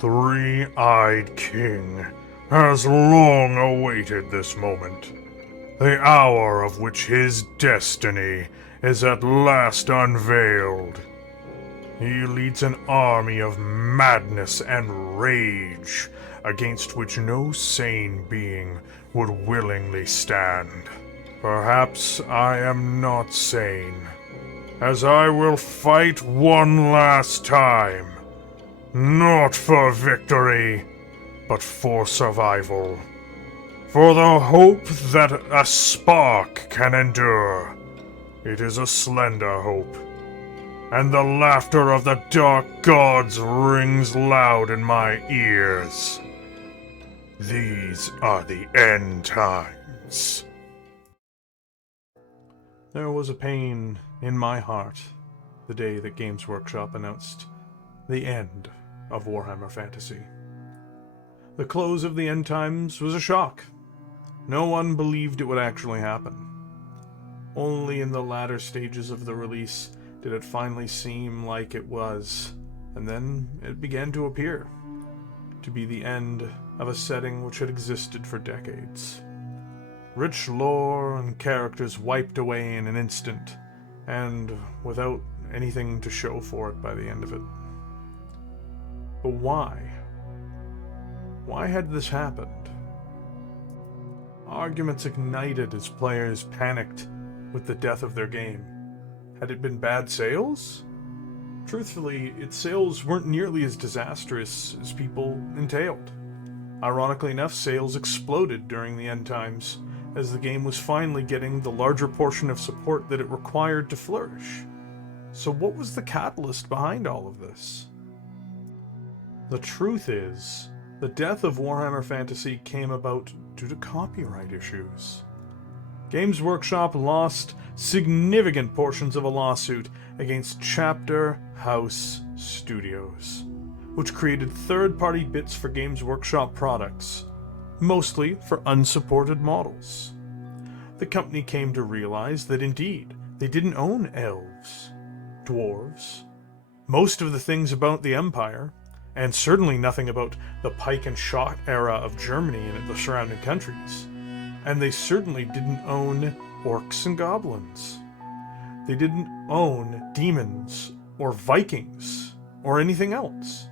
three-eyed king has long awaited this moment, the hour of which his destiny is at last unveiled. He leads an army of madness and rage against which no sane being would willingly stand. Perhaps I am not sane, as I will fight one last time, not for victory, but for survival. For the hope that a spark can endure. It is a slender hope, and the laughter of the dark gods rings loud in my ears. These are the end times. There was a pain in my heart the day that Games Workshop announced the end of Warhammer Fantasy. The close of the end times was a shock. No one believed it would actually happen. Only in the latter stages of the release did it finally seem like it was, and then it began to appear to be the end of a setting which had existed for decades. Rich lore and characters wiped away in an instant, and without anything to show for it by the end of it. But why? Why had this happened? Arguments ignited as players panicked with the death of their game. Had it been bad sales? Truthfully, its sales weren't nearly as disastrous as people entailed. Ironically enough, sales exploded during the end times, as the game was finally getting the larger portion of support that it required to flourish. So what was the catalyst behind all of this? The truth is, the death of Warhammer Fantasy came about due to copyright issues. Games Workshop lost significant portions of a lawsuit against Chapter House Studios, which created third-party bits for Games Workshop products, mostly for unsupported models. The company came to realize that indeed, they didn't own elves, dwarves, most of the things about the Empire, and certainly nothing about the pike and shot era of Germany and the surrounding countries. And they certainly didn't own orcs and goblins. They didn't own demons or Vikings or anything else.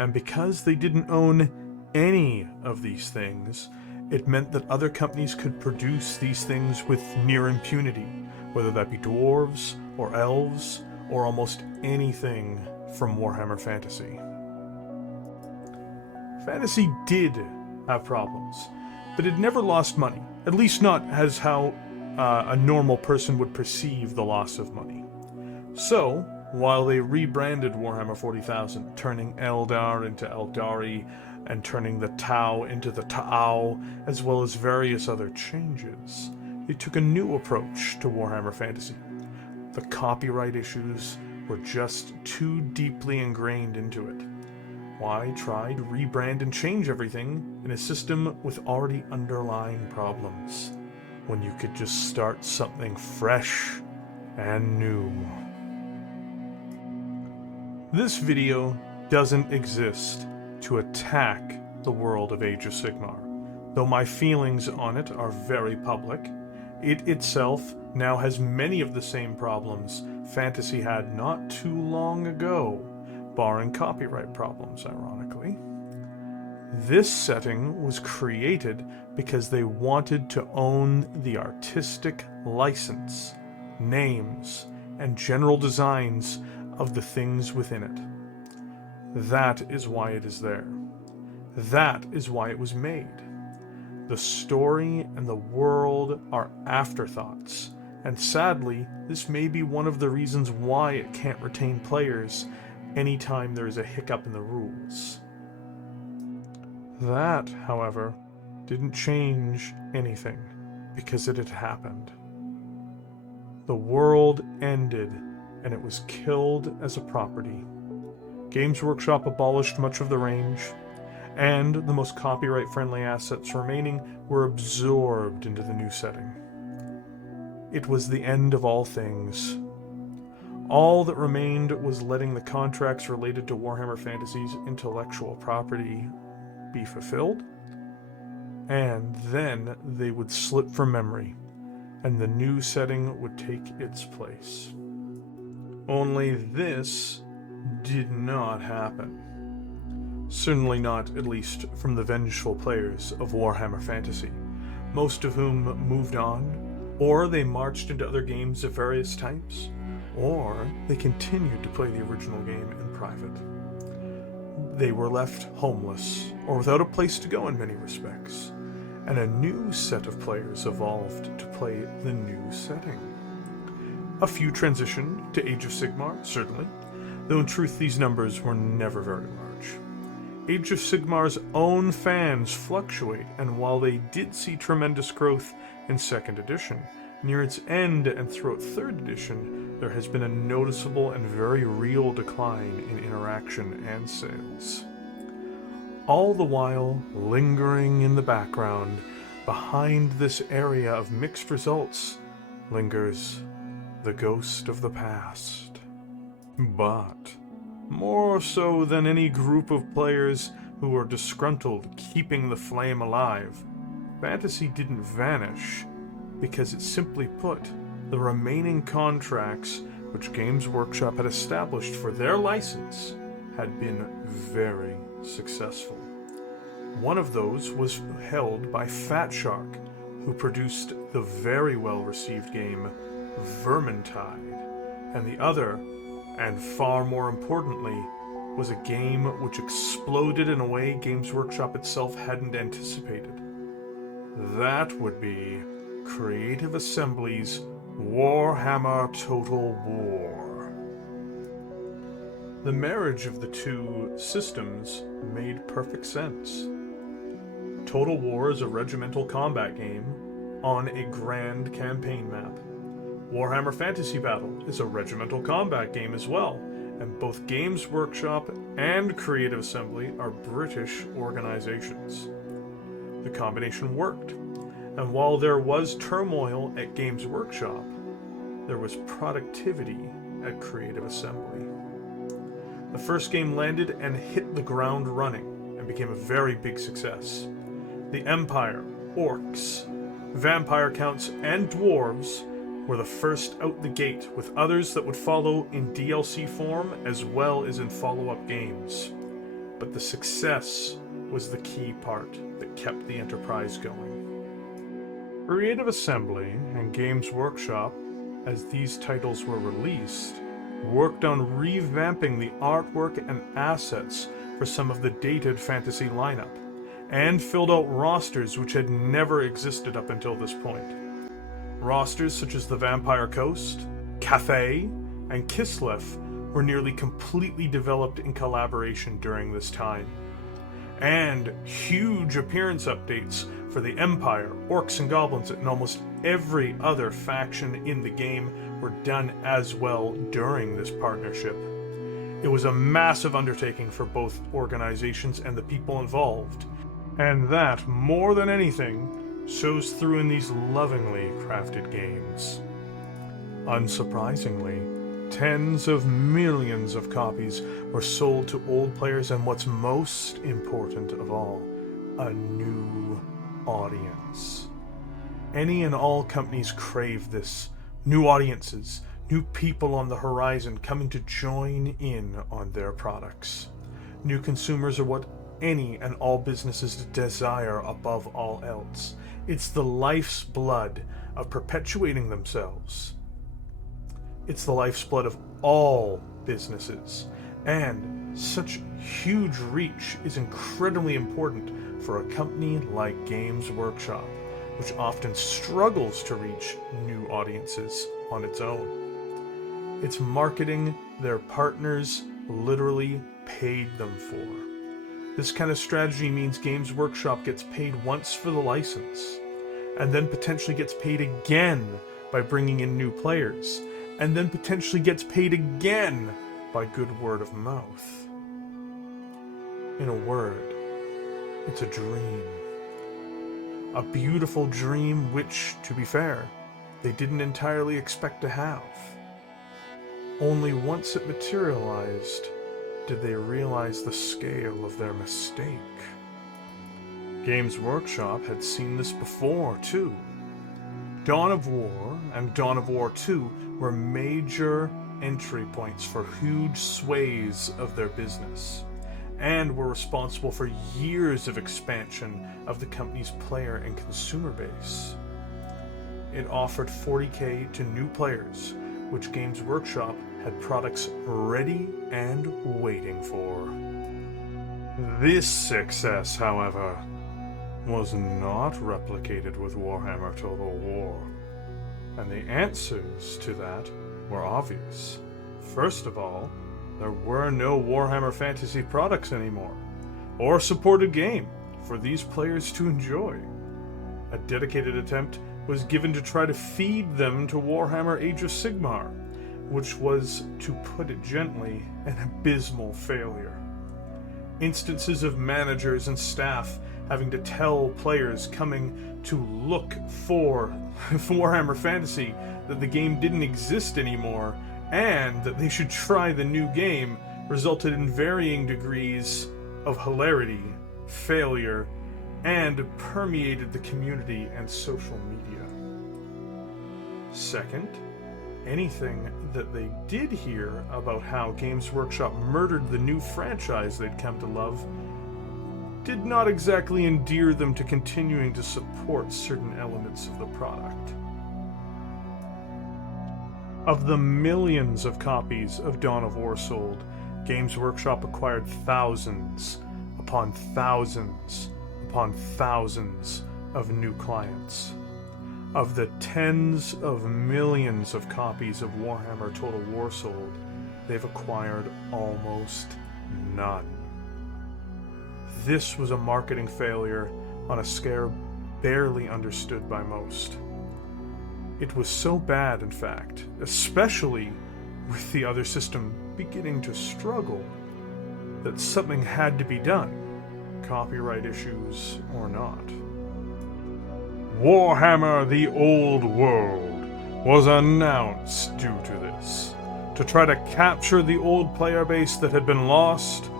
And because they didn't own any of these things, it meant that other companies could produce these things with near impunity, whether that be dwarves or elves or almost anything from Warhammer Fantasy. Fantasy did have problems, but it never lost money, at least not as how a normal person would perceive the loss of money. So, while they rebranded Warhammer 40,000, turning Eldar into Eldari, and turning the Tau into the Ta'au, as well as various other changes, they took a new approach to Warhammer Fantasy. The copyright issues were just too deeply ingrained into it. Why try to rebrand and change everything in a system with already underlying problems, when you could just start something fresh and new? This video doesn't exist to attack the world of Age of Sigmar, though my feelings on it are very public. It itself now has many of the same problems Fantasy had not too long ago, barring copyright problems, ironically. This setting was created because they wanted to own the artistic license, names, and general designs of the things within it. That is why it is there. That is why it was made. The story and the world are afterthoughts, and sadly, this may be one of the reasons why it can't retain players anytime there is a hiccup in the rules. That, however, didn't change anything, because it had happened. The world ended, and it was killed as a property. Games Workshop abolished much of the range, and the most copyright-friendly assets remaining were absorbed into the new setting. It was the end of all things. All that remained was letting the contracts related to Warhammer Fantasy's intellectual property be fulfilled, and then they would slip from memory, and the new setting would take its place. Only this did not happen. Certainly not, at least, from the vengeful players of Warhammer Fantasy, most of whom moved on, or they marched into other games of various types, or they continued to play the original game in private. They were left homeless, or without a place to go in many respects, and a new set of players evolved to play the new setting. A few transitioned to Age of Sigmar, certainly, though in truth these numbers were never very large. Age of Sigmar's own fans fluctuate, and while they did see tremendous growth in 2nd edition, near its end and throughout 3rd edition, there has been a noticeable and very real decline in interaction and sales. All the while, lingering in the background, behind this area of mixed results, lingers the ghost of the past. But more so than any group of players who were disgruntled keeping the flame alive, Fantasy didn't vanish, because it simply put, the remaining contracts which Games Workshop had established for their license had been very successful. One of those was held by Fat Shark, who produced the very well-received game Vermintide, and the other, and far more importantly, was a game which exploded in a way Games Workshop itself hadn't anticipated. That would be Creative Assembly's Warhammer Total War. The marriage of the two systems made perfect sense. Total War is a regimental combat game on a grand campaign map. Warhammer Fantasy Battle is a regimental combat game as well, and both Games Workshop and Creative Assembly are British organizations. The combination worked, and while there was turmoil at Games Workshop, there was productivity at Creative Assembly. The first game landed and hit the ground running, and became a very big success. The Empire, Orcs, Vampire Counts, and Dwarves were the first out the gate, with others that would follow in DLC form as well as in follow-up games. But the success was the key part that kept the enterprise going. Creative Assembly and Games Workshop, as these titles were released, worked on revamping the artwork and assets for some of the dated fantasy lineup, and filled out rosters which had never existed up until this point. Rosters such as the Vampire Coast, Cathay, and Kislev were nearly completely developed in collaboration during this time. And huge appearance updates for the Empire, Orcs and Goblins, and almost every other faction in the game were done as well during this partnership. It was a massive undertaking for both organizations and the people involved, and that, more than anything, shows through in these lovingly crafted games. Unsurprisingly, tens of millions of copies were sold to old players, and what's most important of all, a new audience. Any and all companies crave this. New audiences, new people on the horizon coming to join in on their products. New consumers are what any and all businesses desire above all else. It's the life's blood of perpetuating themselves. It's the life's blood of all businesses, and such huge reach is incredibly important for a company like Games Workshop, which often struggles to reach new audiences on its own. Its marketing their partners literally paid them for. This kind of strategy means Games Workshop gets paid once for the license, and then potentially gets paid again by bringing in new players, and then potentially gets paid again by good word of mouth. In a word, it's a dream. A beautiful dream which, to be fair, they didn't entirely expect to have. Only once it materialized did they realize the scale of their mistake. Games Workshop had seen this before, too. Dawn of War and Dawn of War 2 were major entry points for huge swathes of their business, and were responsible for years of expansion of the company's player and consumer base. It offered 40K to new players, which Games Workshop had products ready and waiting for. This success, however, was not replicated with Warhammer Total War, and the answers to that were obvious. First of all, there were no Warhammer Fantasy products anymore, or supported game for these players to enjoy. A dedicated attempt was given to try to feed them to Warhammer Age of Sigmar, which was, to put it gently, an abysmal failure. Instances of managers and staff having to tell players coming to look for Warhammer Fantasy that the game didn't exist anymore and that they should try the new game resulted in varying degrees of hilarity, failure, and permeated the community and social media. Second, anything that they did hear about how Games Workshop murdered the new franchise they'd come to love did not exactly endear them to continuing to support certain elements of the product. Of the millions of copies of Dawn of War sold, Games Workshop acquired thousands upon thousands upon thousands of new clients. Of the tens of millions of copies of Warhammer Total War sold, they've acquired almost none. This was a marketing failure on a scale barely understood by most. It was so bad, in fact, especially with the other system beginning to struggle, that something had to be done, copyright issues or not. Warhammer the Old World was announced due to this, to try to capture the old player base that had been lost,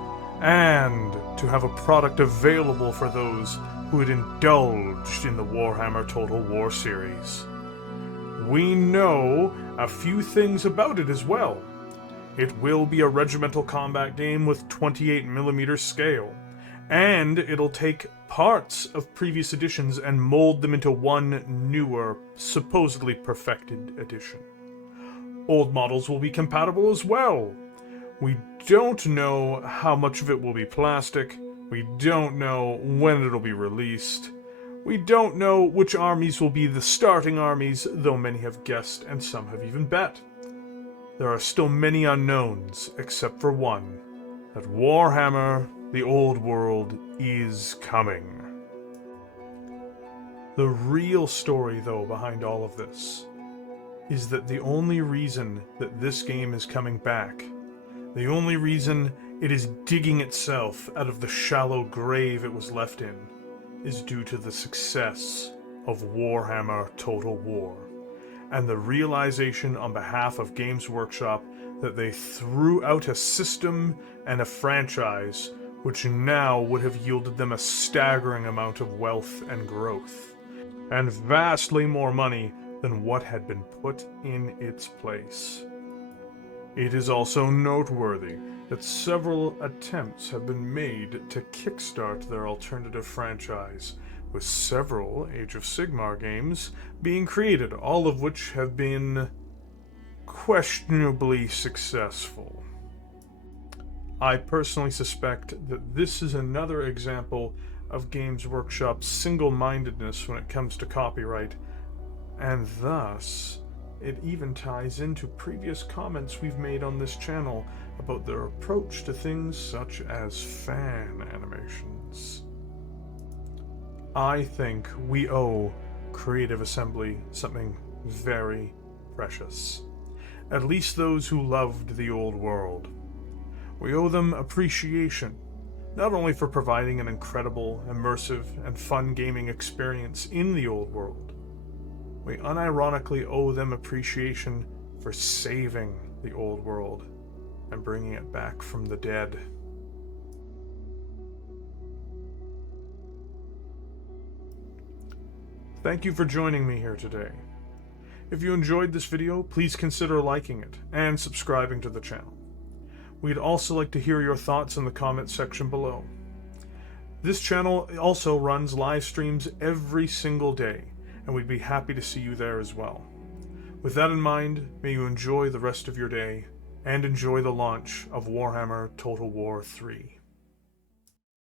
and to have a product available for those who had indulged in the Warhammer Total War series. We know a few things about it as well. It will be a regimental combat game with 28mm scale, and it'll take parts of previous editions and mold them into one newer, supposedly perfected edition. Old models will be compatible as well. We don't know how much of it will be plastic. We don't know when it'll be released. We don't know which armies will be the starting armies, though many have guessed and some have even bet. There are still many unknowns, except for one, that Warhammer, the Old World, is coming. The real story, though, behind all of this, is that the only reason that this game is coming back, the only reason it is digging itself out of the shallow grave it was left in, is due to the success of Warhammer Total War, and the realization on behalf of Games Workshop that they threw out a system and a franchise which now would have yielded them a staggering amount of wealth and growth, and vastly more money than what had been put in its place. It is also noteworthy that several attempts have been made to kickstart their alternative franchise, with several Age of Sigmar games being created, all of which have been questionably successful. I personally suspect that this is another example of Games Workshop's single-mindedness when it comes to copyright, and thus it even ties into previous comments we've made on this channel about their approach to things such as fan animations. I think we owe Creative Assembly something very precious. At least those who loved the old world. We owe them appreciation, not only for providing an incredible, immersive, and fun gaming experience in the old world. We unironically owe them appreciation for saving the old world and bringing it back from the dead. Thank you for joining me here today. If you enjoyed this video, please consider liking it and subscribing to the channel. We'd also like to hear your thoughts in the comments section below. This channel also runs live streams every single day, and we'd be happy to see you there as well. With that in mind, may you enjoy the rest of your day, and enjoy the launch of Warhammer Total War 3.